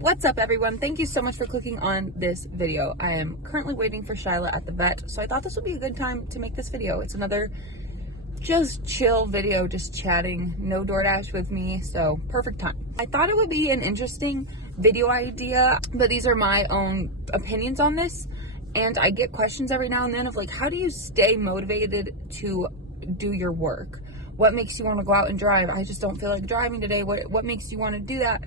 What's up, everyone? Thank you so much for clicking on this video. I am currently waiting for Shyla at the vet, so I thought this would be a good time to make this video. It's another just chill video, just chatting, no DoorDash with me, so perfect time. I thought it would be an interesting video idea, but these are my own opinions on this, and I get questions every now and then of like, how do you stay motivated to do your work? What makes you want to go out and drive? I just don't feel like driving today. What makes you want to do that?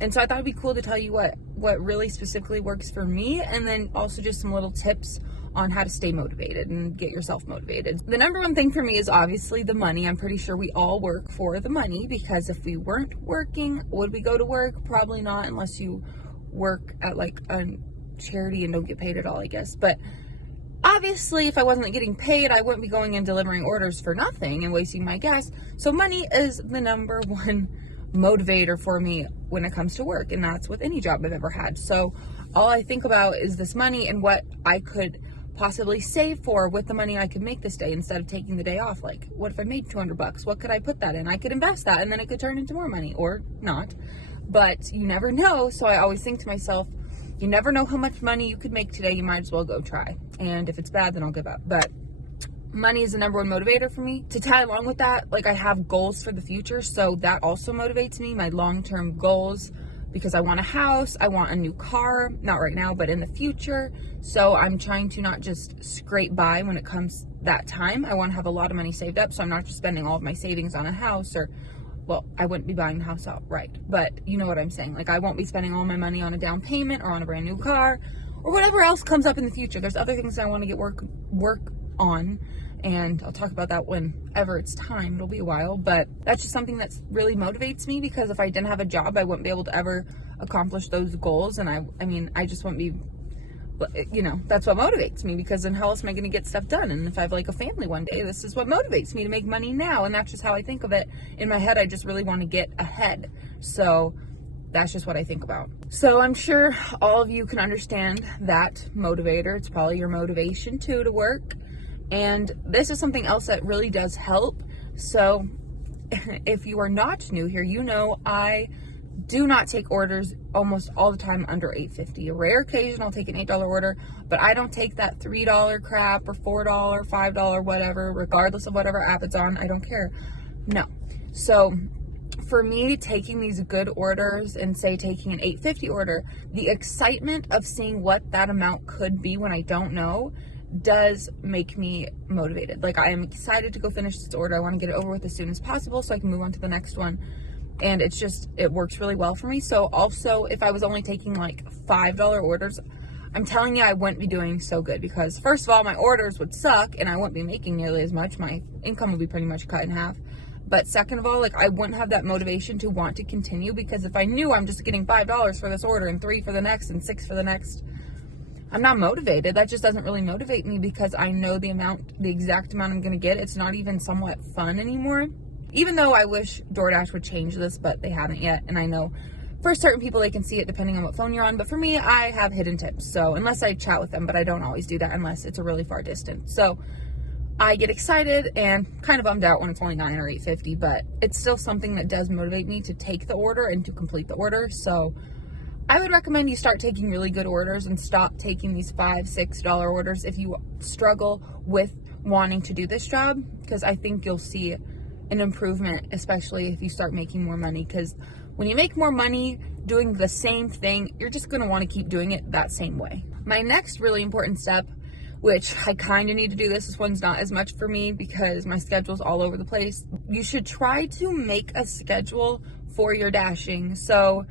And so I thought it'd be cool to tell you what really specifically works for me, and then also just some little tips on how to stay motivated and get yourself motivated. The number one thing for me is obviously the money. I'm pretty sure we all work for the money, because if we weren't working, would we go to work? Probably not, unless you work at like a charity and don't get paid at all, I guess. But obviously, if I wasn't getting paid, I wouldn't be going and delivering orders for nothing and wasting my gas. So money is the number one motivator for me when it comes to work, and that's with any job I've ever had. So all I think about is this money and what I could possibly save for with the money I could make this day instead of taking the day off. Like, what if I made $200? What could I put that in? I could invest that, and then it could turn into more money, or not. But you never know. So I always think to myself, you never know how much money you could make today. You might as well go try. And if it's bad, then I'll give up. But money is the number one motivator for me. To tie along with that, like, I have goals for the future, so that also motivates me, my long-term goals, because I want a house, I want a new car, not right now, but in the future. So I'm trying to not just scrape by when it comes that time. I want to have a lot of money saved up, so I'm not just spending all of my savings on a house, or, well, I wouldn't be buying the house outright, but you know what I'm saying. Like, I won't be spending all my money on a down payment or on a brand new car or whatever else comes up in the future. There's other things I want to get work on, and I'll talk about that whenever it's time. It'll be a while, but that's just something that really motivates me, because if I didn't have a job, I wouldn't be able to ever accomplish those goals. And I just wouldn't be, you know, that's what motivates me, because then how else am I going to get stuff done? And if I have like a family one day, this is what motivates me to make money now. And that's just how I think of it. In my head, I just really want to get ahead. So that's just what I think about. So I'm sure all of you can understand that motivator. It's probably your motivation too, to work. And this is something else that really does help. So if you are not new here, you know I do not take orders almost all the time under $8.50. A rare occasion I'll take an $8 order, but I don't take that $3 crap or $4, $5, whatever, regardless of whatever app it's on. I don't care. No. So for me, taking these good orders and say taking an $8.50 order, the excitement of seeing what that amount could be when I don't know does make me motivated. Like, I am excited to go finish this order. I want to get it over with as soon as possible so I can move on to the next one. And it works really well for me. So also, if I was only taking like $5 orders, I'm telling you, I wouldn't be doing so good, because first of all, my orders would suck and I wouldn't be making nearly as much. My income would be pretty much cut in half. But second of all, like, I wouldn't have that motivation to want to continue, because if I knew I'm just getting $5 for this order and $3 for the next and $6 for the next, I'm not motivated. That just doesn't really motivate me, because I know the exact amount I'm going to get. It's not even somewhat fun anymore. Even though I wish DoorDash would change this, but they haven't yet. And I know for certain people, they can see it depending on what phone you're on. But for me, I have hidden tips. So unless I chat with them, but I don't always do that unless it's a really far distance. So I get excited and kind of bummed out when it's only $9 or $8.50, but it's still something that does motivate me to take the order and to complete the order. So I would recommend you start taking really good orders and stop taking these $5, $6 orders if you struggle with wanting to do this job, because I think you'll see an improvement, especially if you start making more money. Because when you make more money doing the same thing, you're just going to want to keep doing it that same way. My next really important step, which I kind of need to do this one's not as much for me because my schedule's all over the place. You should try to make a schedule for your dashing. So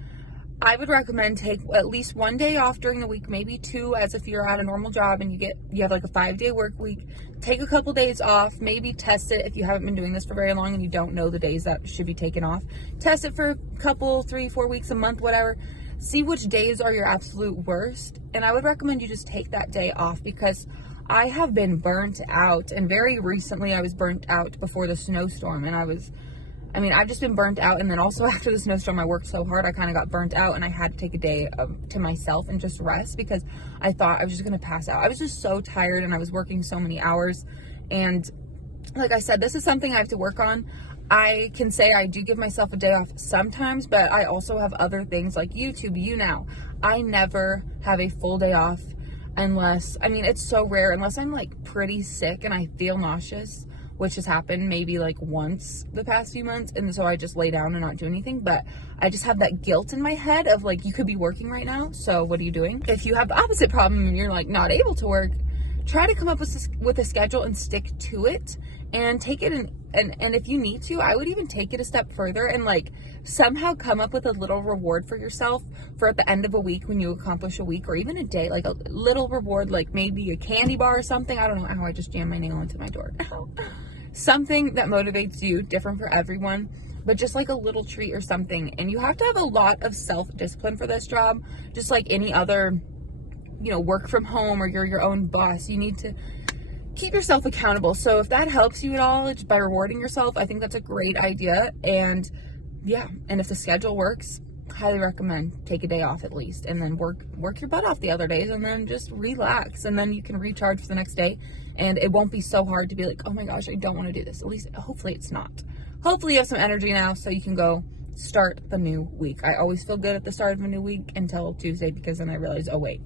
I would recommend take at least one day off during the week, maybe two, as if you're at a normal job and you have like a 5-day work week. Take a couple days off, maybe test it if you haven't been doing this for very long and you don't know the days that should be taken off. Test it for a couple, 3-4 weeks, a month, whatever. See which days are your absolute worst. And I would recommend you just take that day off, because I have been burnt out. And very recently I was burnt out before the snowstorm, and I've just been burnt out. And then also after the snowstorm, I worked so hard, I kind of got burnt out, and I had to take a day to myself and just rest, because I thought I was just going to pass out. I was just so tired, and I was working so many hours. And like I said, this is something I have to work on. I can say I do give myself a day off sometimes, but I also have other things like YouTube, I never have a full day off unless, I mean, it's so rare, unless I'm like pretty sick and I feel nauseous, which has happened maybe like once the past few months, and so I just lay down and not do anything. But I just have that guilt in my head of like, you could be working right now, so what are you doing? If you have the opposite problem and you're like not able to work, try to come up with a schedule and stick to it, and take it and if you need to, I would even take it a step further and like somehow come up with a little reward for yourself for at the end of a week when you accomplish a week, or even a day, like a little reward, like maybe a candy bar or something. I don't know how I just jammed my nail into my door. Something that motivates you, different for everyone, but just like a little treat or something. And you have to have a lot of self-discipline for this job, just like any other, work from home, or you're your own boss. You need to keep yourself accountable. So if that helps you at all, just by rewarding yourself, I think that's a great idea. And yeah, and if the schedule works, highly recommend take a day off at least, and then work your butt off the other days, and then just relax, and then you can recharge for the next day, and it won't be so hard to be like, oh my gosh, I don't want to do this. At least hopefully it's not. Hopefully you have some energy now so you can go start the new week. I always feel good at the start of a new week until Tuesday, because then I realize, oh wait,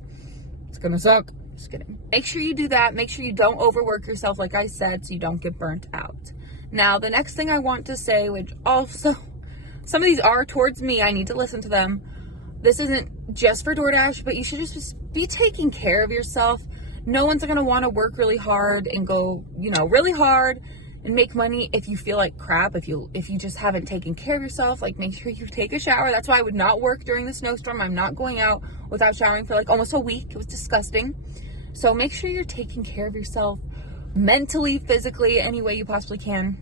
it's gonna suck. Just kidding. Make sure you do that. Make sure you don't overwork yourself, like I said, so you don't get burnt out. Now, the next thing I want to say, which also, some of these are towards me, I need to listen to them. This isn't just for DoorDash, but you should just be taking care of yourself. No one's going to want to work really hard and go, really hard and make money if you feel like crap, if you just haven't taken care of yourself. Like, make sure you take a shower. That's why I would not work during the snowstorm. I'm not going out without showering for like almost a week. It was disgusting. So make sure you're taking care of yourself mentally, physically, any way you possibly can,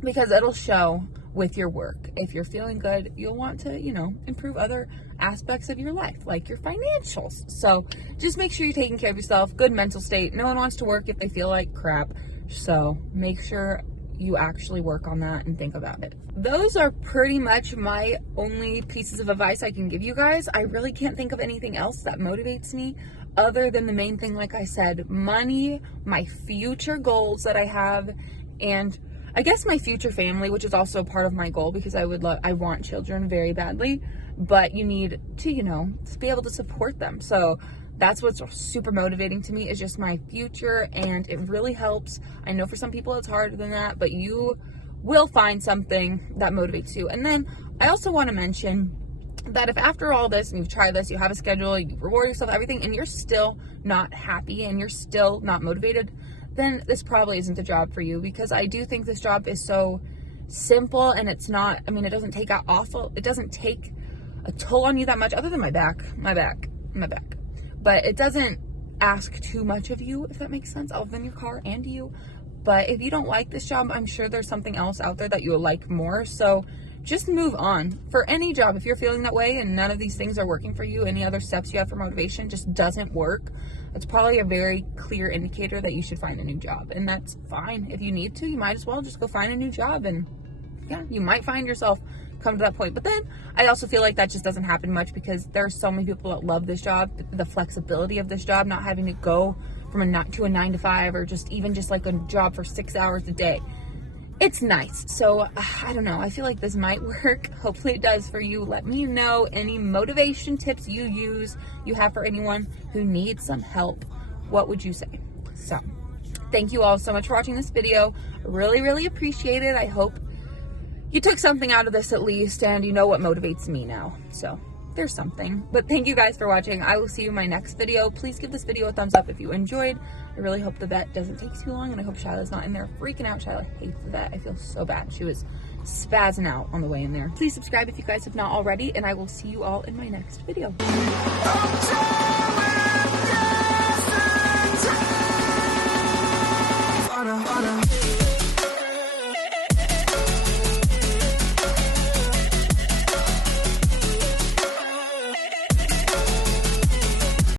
because it'll show with your work. If you're feeling good, you'll want to, improve other aspects of your life, like your financials. So just make sure you're taking care of yourself, good mental state. No one wants to work if they feel like crap. So make sure you actually work on that and think about it. Those are pretty much my only pieces of advice I can give you guys. I really can't think of anything else that motivates me other than the main thing, like I said, money, my future goals that I have, and I guess my future family, which is also part of my goal, because I want children very badly, but you need to, to be able to support them. So that's what's super motivating to me, is just my future, and it really helps. I know for some people it's harder than that, but you will find something that motivates you. And then I also want to mention that if after all this, and you've tried this, you have a schedule, you reward yourself, everything, and you're still not happy and you're still not motivated, then this probably isn't the job for you, because I do think this job is so simple, and it's not, it doesn't take it doesn't take a toll on you that much, other than my back, but it doesn't ask too much of you, if that makes sense, other than your car and you. But if you don't like this job, I'm sure there's something else out there that you'll like more. So just move on. For any job, if you're feeling that way and none of these things are working for you, any other steps you have for motivation just doesn't work, it's probably a very clear indicator that you should find a new job. And that's fine. If you need to, you might as well just go find a new job, and yeah, you might find yourself come to that point. But then I also feel like that just doesn't happen much, because there are so many people that love this job, the flexibility of this job, not having to go from a 9 to 5, or just like a job for 6 hours a day. It's nice. So I don't know, I feel like this might work. Hopefully it does for you. Let me know any motivation tips you have for anyone who needs some help. What would you say? So thank you all so much for watching this video. Really, really appreciate it. I hope you took something out of this at least, and you know what motivates me now. So there's something. But thank you guys for watching. I will see you in my next video. Please give this video a thumbs up if you enjoyed. I really hope the vet doesn't take too long, and I hope Shyla's not in there freaking out. Shyla hates the vet. I feel so bad. She was spazzing out on the way in there. Please subscribe if you guys have not already, and I will see you all in my next video.